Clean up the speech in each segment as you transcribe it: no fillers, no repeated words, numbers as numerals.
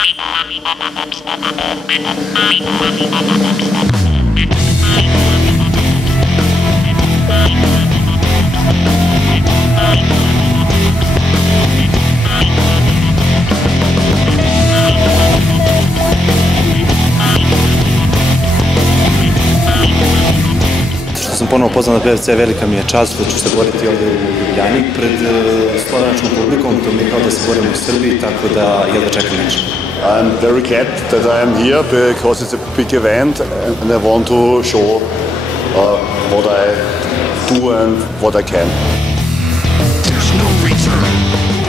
Sam ponovo pozvan na WFC, velika mi je čast što ću se boriti ovdje u Ljubljani pred slovenačkom publikom, to mi je kao da se borimo u Srbiji, tako da jedva čekam meč. I'm very glad that I am here because it's a big event and I want to show what I do and what I can.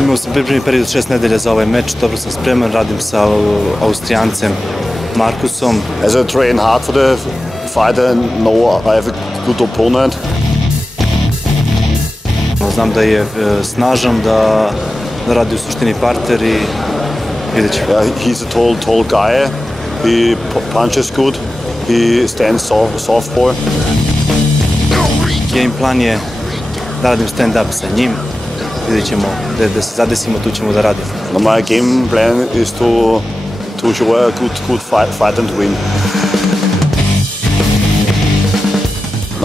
Imao sam pripremni period 6 nedelja za ovaj meč, dobro sam spreman, radim sa Austrijancem Markusom. As I train hard for the fight and know I have a good opponent. Znam da je snažan, da radi u suštini parter i vidjet ćemo. He's a tall guy, he punches good, he stands softball. Game plan je da radim stand-up sa njim, vidjet ćemo da se zadesimo, tu ćemo da radimo. My game plan is to show a good fight and win.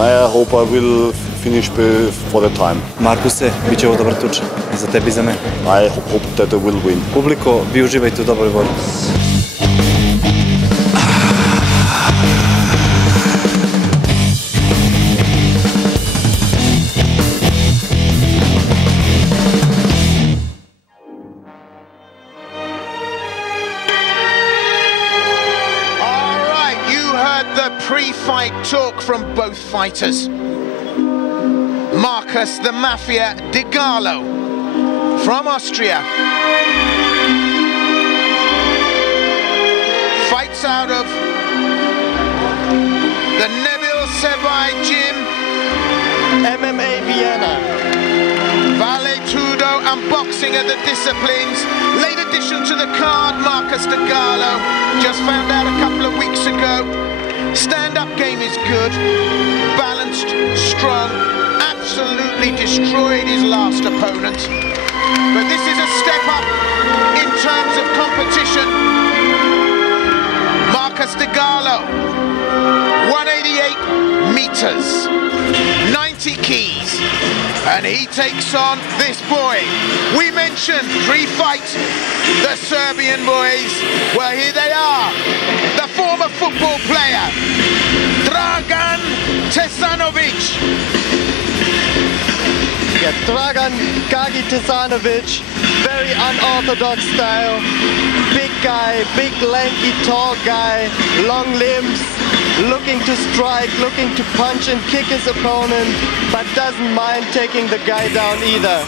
I hope I will finish before the time. Markuse, bit će ovo dobar tuča, za tebe i za mene. I hope that I will win. Publiko, vi uživajte u dobroj volji. Pre-fight talk from both fighters. Markus the Mafia de Gallo from Austria fights out of the Neville Sebai Gym, MMA Vienna. Valetudo and boxing are the disciplines. Late addition to the card, Markus de Gallo, just found out a couple of weeks ago. Stand-up game is good, balanced, strong, absolutely destroyed his last opponent. But this is a step up in terms of competition. Markus de Gallo, 188 meters, 90 keys, and he takes on this boy. We mentioned pre-fight, the Serbian boys. Well, here they are. The former football player, Dragan Tešanović. Yeah, Dragan Tešanović, very unorthodox style. Big guy, big lanky tall guy, long limbs, looking to strike, looking to punch and kick his opponent, but doesn't mind taking the guy down either.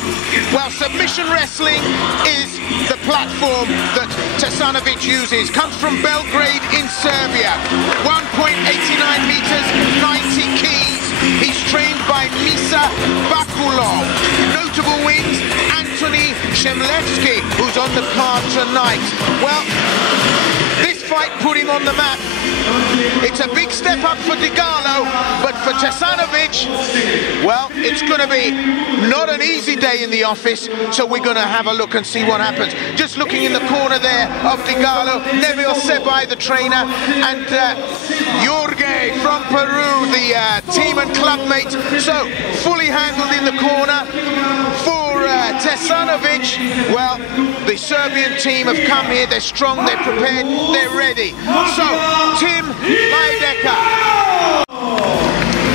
Well, submission wrestling is the platform that Tešanović uses. Comes from Belgrade in Serbia. 1.89 meters, 90 keys. He's trained by Misa Bakulov. Notable wins, Anthony Shemlevsky, who's on the card tonight. Well, this fight put him on the map. It's a big step up for de Gallo, but for Tešanović, well, it's going to be not an easy day in the office, so we're going to have a look and see what happens. Just looking in the corner there of de Gallo, Neville Sebai, the trainer, and Jorge from Peru, the team and club mate. So, fully handled in the corner for Tešanović. Well, the Serbian team have come here, they're strong, they're prepared, they're ready. So, Tim Leidecker,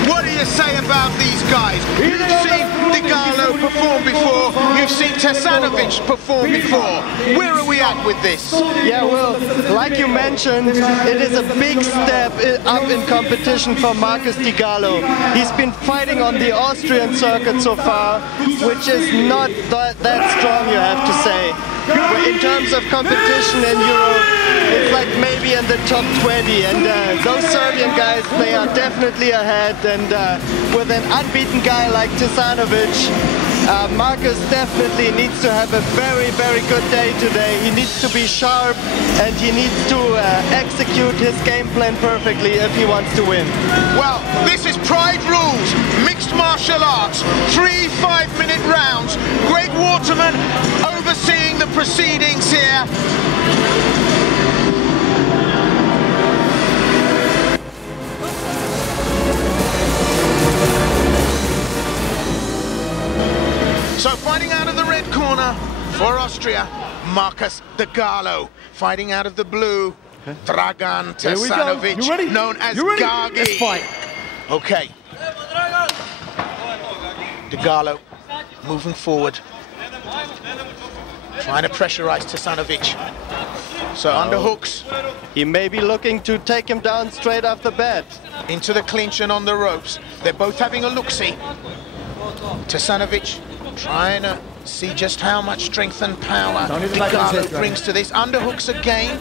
what do you say about these guys? You've seen de Gallo perform before, you've seen Tešanović perform before. Where are we at with this? Yeah, well, like you mentioned, it is a big step up in competition for Markus de Gallo. He's been fighting on the Austrian circuit so far, which is not that strong, you have to say. In terms of competition in Europe, it's like maybe in the top 20, and those Serbian guys, they are definitely ahead, and with an unbeaten guy like Tešanović, Markus definitely needs to have a very, very good day today. He needs to be sharp, and he needs to execute his game plan perfectly if he wants to win. Well, this is Pride Rules, mixed martial arts, 3 5-minute rounds. Greg Waterman overseeing the proceedings here. Markus Gallo fighting out of the blue. Dragan Tešanović, known as Gagi. Let's fight. Okay. Gallo moving forward, trying to pressurize Tešanović. So underhooks. He may be looking to take him down straight off the bat. Into the clinch and on the ropes. They're both having a look-see. Tešanović trying to see just how much strength and power Gallo brings to this. Underhooks again.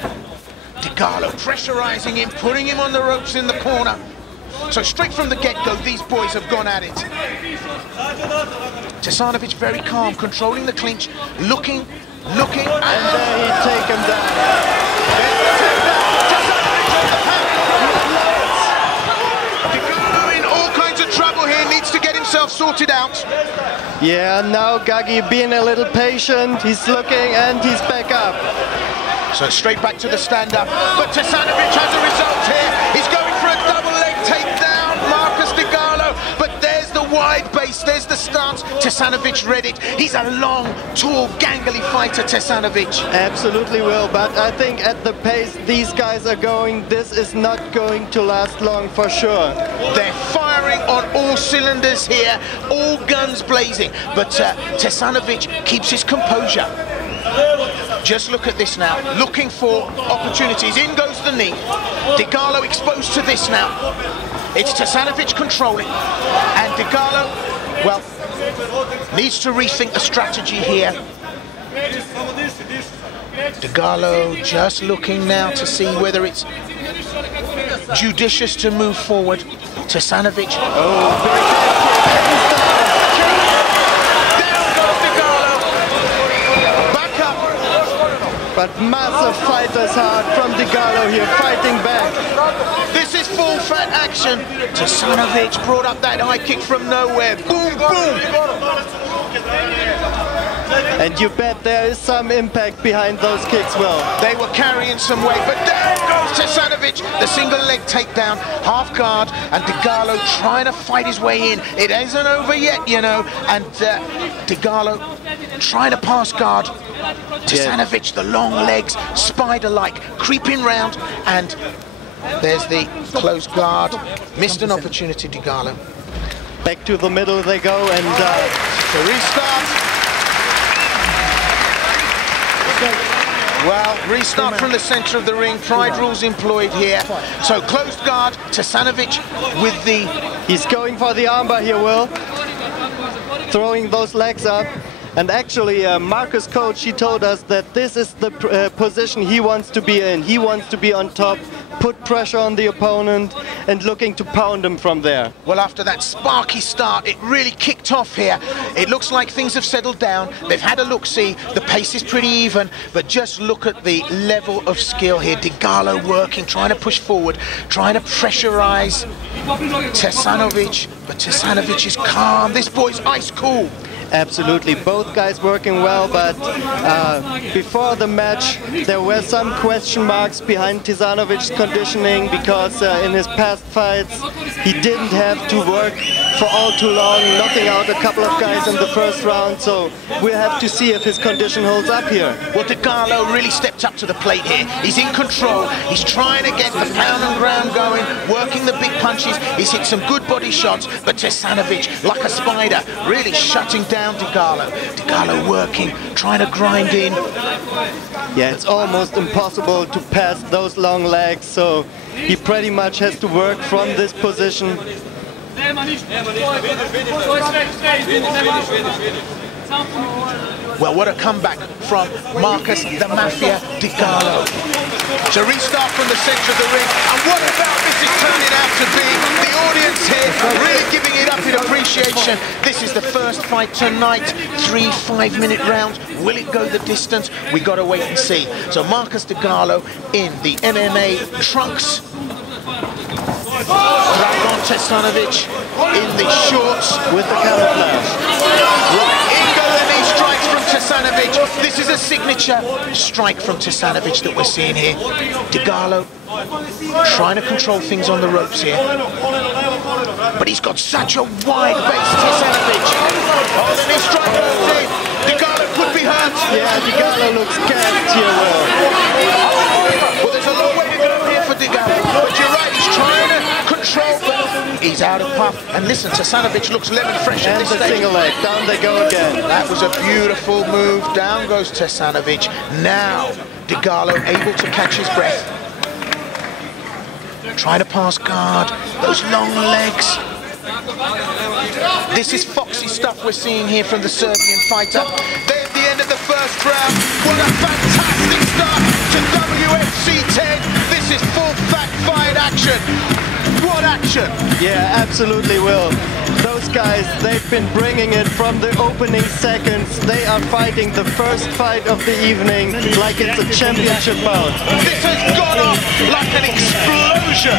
Gallo pressurizing him, putting him on the ropes in the corner. So straight from the get-go, these boys have gone at it. Tešanović very calm, controlling the clinch, looking, and there he take him down. Gallo in all kinds of trouble here, needs to get himself sorted out. Yeah, now Gagi being a little patient, he's looking and he's back up. So straight back to the stand-up, but Tešanović has a result here. He's going for a double leg takedown, Markus Gallo, but there's the wide base, there's the stance. Tešanović read it. He's a long, tall, gangly fighter, Tešanović. Absolutely will, but I think at the pace these guys are going, this is not going to last long for sure. They're firing on all cylinders here, all guns blazing, but Tešanović keeps his composure. Just look at this now, looking for opportunities. In goes the knee. Gallo exposed to this now. It's Tešanović controlling. And Gallo, well, needs to rethink the strategy here. Gallo just looking now to see whether it's judicious to move forward. Tešanović. But massive fighter's heart from Gallo here, fighting back. This is full fat action. Tešanović brought up that high kick from nowhere. Boom, boom. And you bet there is some impact behind those kicks, Will. They were carrying some weight, but there goes Tešanović. The single leg takedown, half guard, and Gallo trying to fight his way in. It isn't over yet, you know, and Gallo trying to pass guard. Tešanović, the long legs, spider-like, creeping round, and there's the close guard. Missed an opportunity, Gallo. Back to the middle they go, and the restart. Well, restart from the center of the ring. Pride rules employed here. So closed guard, Tešanović with the... He's going for the armbar here, Will. Throwing those legs up. And actually, Markus' coach, he told us that this is the position he wants to be in. He wants to be on top, put pressure on the opponent, and looking to pound him from there. Well, after that sparky start, it really kicked off here. It looks like things have settled down. They've had a look-see. The pace is pretty even, but just look at the level of skill here. Gallo working, trying to push forward, trying to pressurize Tešanović, but Tešanović is calm. This boy's ice cool. Absolutely, both guys working well, but before the match there were some question marks behind Tešanović's conditioning, because in his past fights he didn't have to work for all too long, knocking out a couple of guys in the first round, so we'll have to see if his condition holds up here. Well, Gallo really stepped up to the plate here. He's in control, he's trying to get the pound and ground going, working the big punches, he's hit some good body shots, but Tešanović, like a spider, really shutting down Gallo. Gallo working, trying to grind in. Yeah, it's almost impossible to pass those long legs, so he pretty much has to work from this position. Well, what a comeback from Markus the Mafia Gallo. To restart from the centre of the ring, and what about this is turning out to be? The audience here really giving it up in appreciation. This is the first fight tonight, 3 5-minute rounds. Will it go the distance? We got to wait and see. So Markus Gallo in the MMA trunks. Dragan Tešanović in the shorts with the camouflage. Right, in go the knee strikes from Tešanović. This is a signature strike from Tešanović that we're seeing here. Gallo trying to control things on the ropes here. But he's got such a wide base, Tešanović. Oh, the knee strike goes in. Gallo could be hurt. Yeah, Gallo looks gassed here, Will. Well, there's a long way to go here for Gallo, but you're right, he's trying to control, but he's out of puff. And listen, Tešanović looks lemon fresh at And this the stage. single leg, down they go again. That was a beautiful move. Down goes Tešanović. Now, Gallo able to catch his breath. Trying to pass guard, those long legs. This is foxy stuff we're seeing here from the Serbian fighter. They're at the end of the first round. What a fantastic start to WFC 10. This is full fat fight action. What action? Yeah, absolutely, Will. Those guys, they've been bringing it from the opening seconds. They are fighting the first fight of the evening like it's a championship bout. This has gone off like an explosion.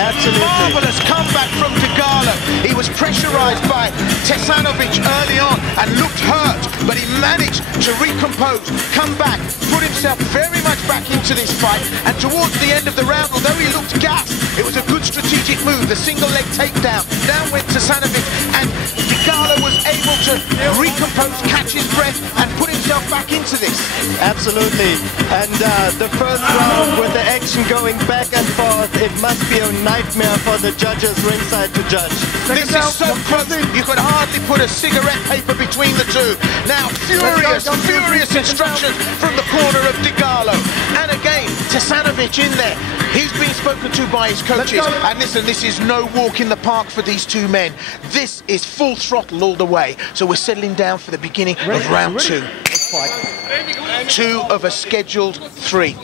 Absolutely. Marvelous comeback from Gallo. He was pressurized by Tešanović early on and looked hurt, but he managed to recompose, come back, put himself very much back into this fight, and towards the end of the round, although he looked gassed, it was a good strategic move, the single leg takedown. Down went Tešanović, and Gallo was able to recompose, catch his breath, and put himself back into this. Absolutely. And the first round with the action going back and forth, it must be a nightmare for the judges ringside to judge. This is so close, you could hardly put a cigarette paper between the two. Now, furious instructions from the corner of Gallo. And again, Tešanović in there. He's been spoken to by his coaches. And listen, this is no walk in the park for these two men. This is full throttle all the way. So we're settling down for the beginning of round two. Two of a scheduled three.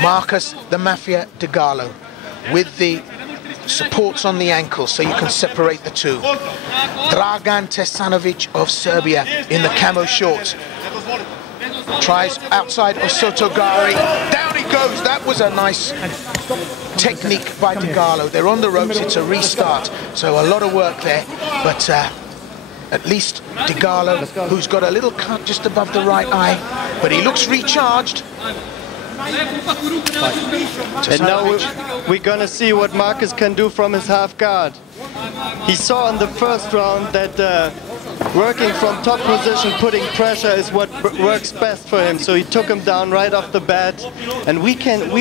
Markus, the Mafia, Gallo, with the supports on the ankles so you can separate the two. Dragan Tešanović of Serbia in the camo shorts. Tries outside of Sotogari. Down he goes. That was a nice technique by Gallo. They're on the ropes. It's a restart. So a lot of work there. But at least Gallo, who's got a little cut just above the right eye. But he looks recharged. And now we're gonna see what Markus can do from his half guard. He saw in the first round that working from top position, putting pressure is what works best for him. So he took him down right off the bat, and we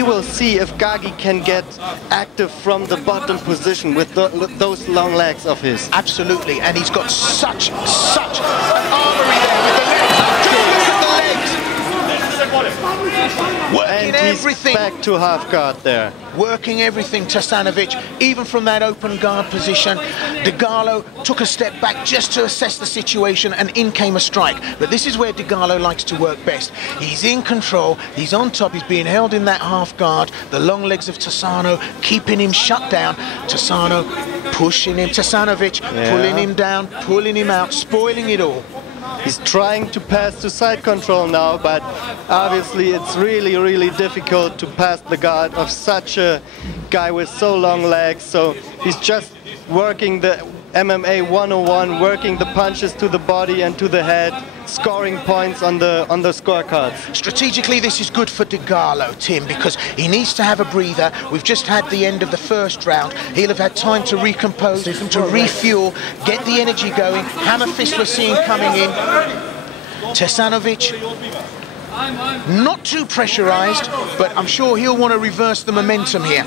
will see if Gagi can get active from the bottom position with those long legs of his. Absolutely, and he's got such an armory there with the legs. Just look at the legs. Working And he's everything. back to half guard there. Working everything, Tešanović, even from that open guard position. Gallo took a step back just to assess the situation, and in came a strike. But this is where Gallo likes to work best. He's in control, he's on top, he's being held in that half guard. The long legs of Tešanović keeping him shut down. Tešanović pushing him, Tešanović pulling him down, pulling him out, spoiling it all. He's trying to pass to side control now, but obviously it's really difficult to pass the guard of such a guy with so long legs. So he's just working the MMA 101, working the punches to the body and to the head, scoring points on the scorecards. Strategically, this is good for Gallo, Tim, because he needs to have a breather. We've just had the end of the first round. He'll have had time to recompose, to refuel, get the energy going. Hammer fist we're seeing coming in. Tešanović, not too pressurized, but I'm sure he'll want to reverse the momentum here.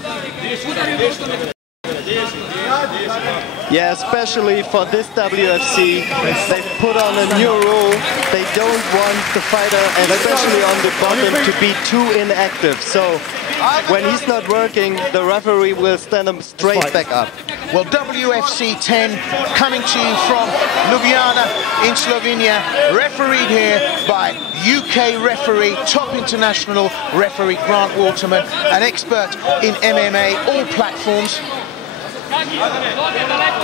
Yeah, especially for this WFC, they've put on a new rule. They don't want the fighter, and especially on the bottom, to be too inactive. So when he's not working, the referee will stand him straight back up. Well, WFC 10 coming to you from Ljubljana in Slovenia, refereed here by UK referee, top international referee Grant Waterman, an expert in MMA, all platforms.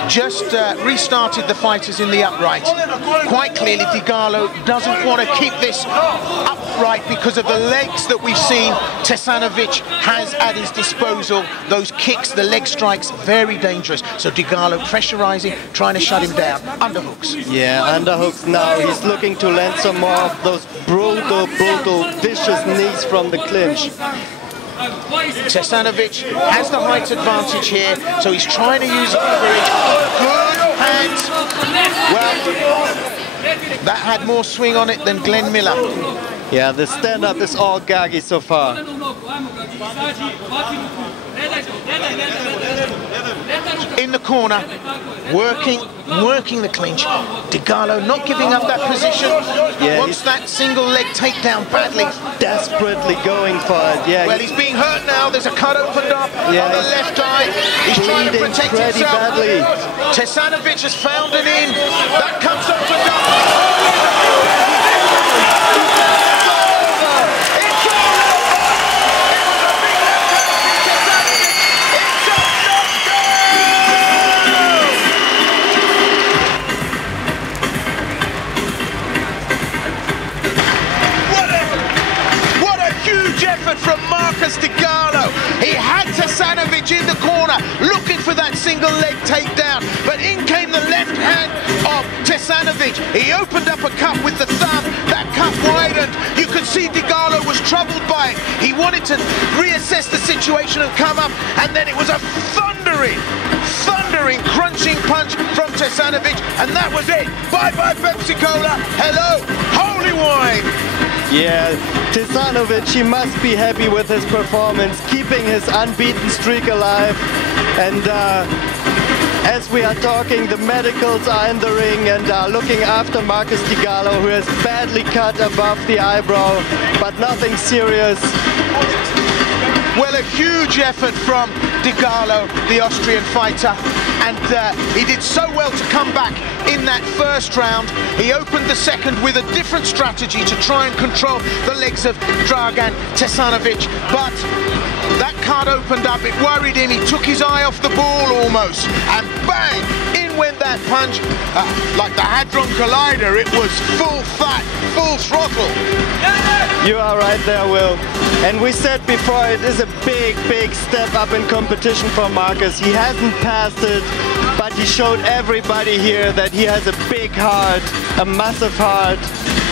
Just restarted the fighters in the upright. Quite clearly, Gallo doesn't want to keep this upright because of the legs that we've seen Tešanović has at his disposal. Those kicks, the leg strikes, very dangerous. So Gallo pressurizing, trying to shut him down. Underhooks. Yeah, underhooks now. He's looking to land some more of those brutal, vicious knees from the clinch. Tešanović has the height advantage here, so he's trying to use leverage. Good hands. Well, That had more swing on it than Glenn Miller. Yeah, the stand-up is all Gagi so far. In the corner, working the clinch. Gallo not giving up that position. Yeah, wants that single leg takedown badly. Desperately going for it. Yeah. Well, he's being hurt now. There's a cut opened up on the left eye. He's trying to protect himself. Badly. Tešanović has found an in. That comes opened up. From Markus Gallo. He had Tešanović in the corner looking for that single leg takedown, but in came the left hand of Tešanović. He opened up a cut with the thumb. That cut widened. You could see Gallo was troubled by it. He wanted to reassess the situation and come up, and then it was a thundering, crunching punch from Tešanović, and that was it. Bye-bye Pepsi Cola. Hello, holy wine. Yeah, Tešanović, he must be happy with his performance, keeping his unbeaten streak alive. And as we are talking, the medicals are in the ring and are looking after Markus Gallo, who is badly cut above the eyebrow, but nothing serious. Well, a huge effort from Gallo, the Austrian fighter, and he did so well to come back in that first round. He opened the second with a different strategy to try and control the legs of Dragan Tešanović, but that card opened up, it worried him, he took his eye off the ball almost, and bang! In went that punch, like the Hadron Collider, it was full fat, full throttle. You are right there, Will. And we said before, it is a big step up in competition for Markus. He hasn't passed it, but he showed everybody here that he has a big heart, a massive heart,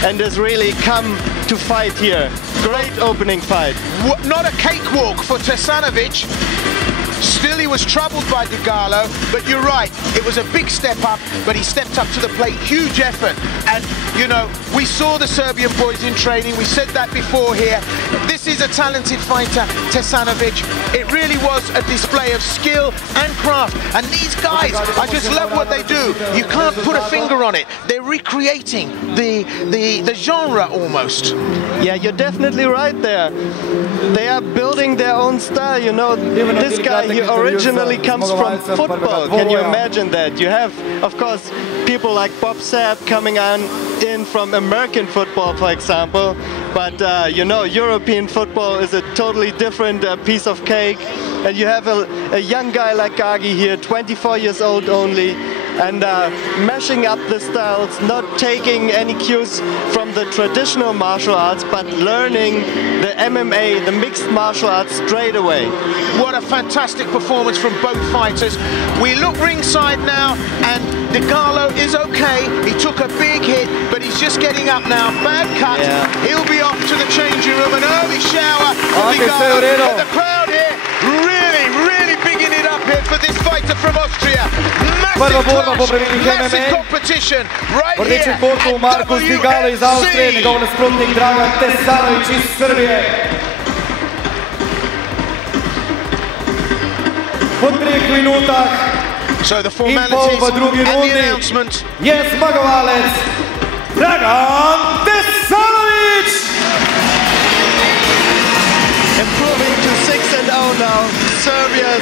and has really come to fight here. Great opening fight. Not a cakewalk for Tešanović. Still, he was troubled by Gallo, but you're right, it was a big step up, but he stepped up to the plate, huge effort. And, you know, we saw the Serbian boys in training, we said that before here. This is a talented fighter, Tešanović. It really was a display of skill and craft. And these guys, I just love what they do. You can't put a finger on it. They're recreating the genre almost. Yeah, you're definitely right there. They are building their own style, you know. This guy, he originally comes from football. Can you imagine that? You have, of course, people like Bob Sapp coming in from American football, for example. But, you know, European football is a totally different piece of cake. And you have a young guy like Gagi here, 24 years old only, and mashing up the styles, not taking any cues from the traditional martial arts, but learning the MMA, the mixed martial arts straight away. What a fantastic performance from both fighters. We look ringside now, and Gallo is okay. He took a big hit, but he's just getting up now. Bad cut. Yeah. He'll be off to the changing room. An early shower from Gallo. And the crowd here really bigging it up here for this fighter from Austria. Massive competition right here. Markus Gallo iz Austrije, njegov nasprotnik Dragan Tešanović iz Srbije. Po 3 minutah i pol v drugi rundi je zmagovalec Dragan Tešanović. Improving to 6-0 now.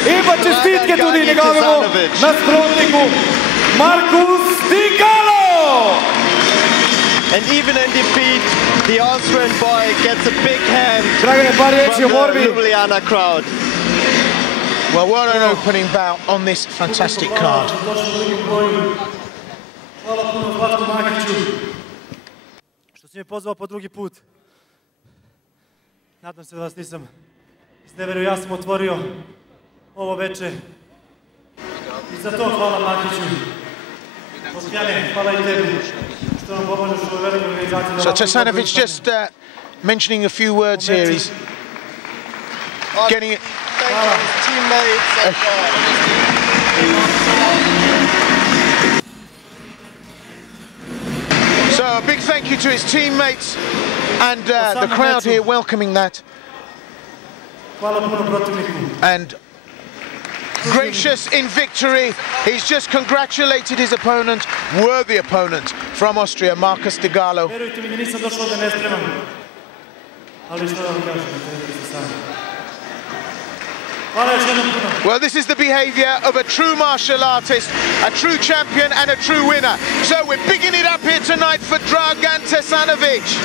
I pa čestitke tudi njegovemu nasprotniku Markus Gallo. And even in defeat, the Austrian boy gets a big hand from the Ljubljana crowd. Well, what an opening bout on this fantastic card. Hvala puno Zlatku Makiću što si me pozvao po drugi put. Nadam se da vas nisam izneverio, ja sam otvorio ovo veče. I za to hvala Makiću. Oskjane, hvala i tebi što nam pomožeš u ovoj velikoj organizaciji. So Tešanović just mentioning a few words here. He's getting it. Thank his teammates. So a big thank you to his teammates and the crowd here welcoming that. And gracious in victory. He's just congratulated his opponent, worthy opponent from Austria, Markus Gallo. Well, this is the behavior of a true martial artist, a true champion and a true winner. So we're bigging it up here tonight for Dragan Tešanović.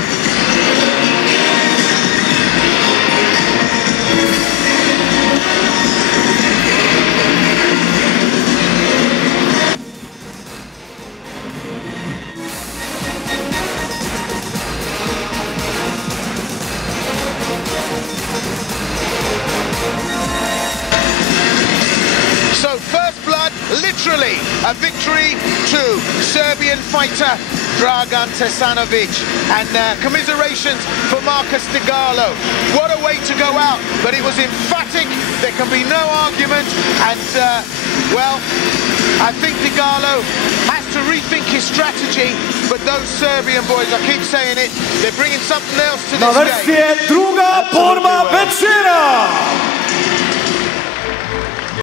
So first blood, literally a victory to Serbian fighter Dragan Tešanović, and commiserations for Markus Gallo. What a way to go out, but it was emphatic, there can be no argument, and well, I think Gallo has to rethink his strategy, but those Serbian boys, I keep saying it, they're bringing something else to this game. Na vrsti je druga borba večera!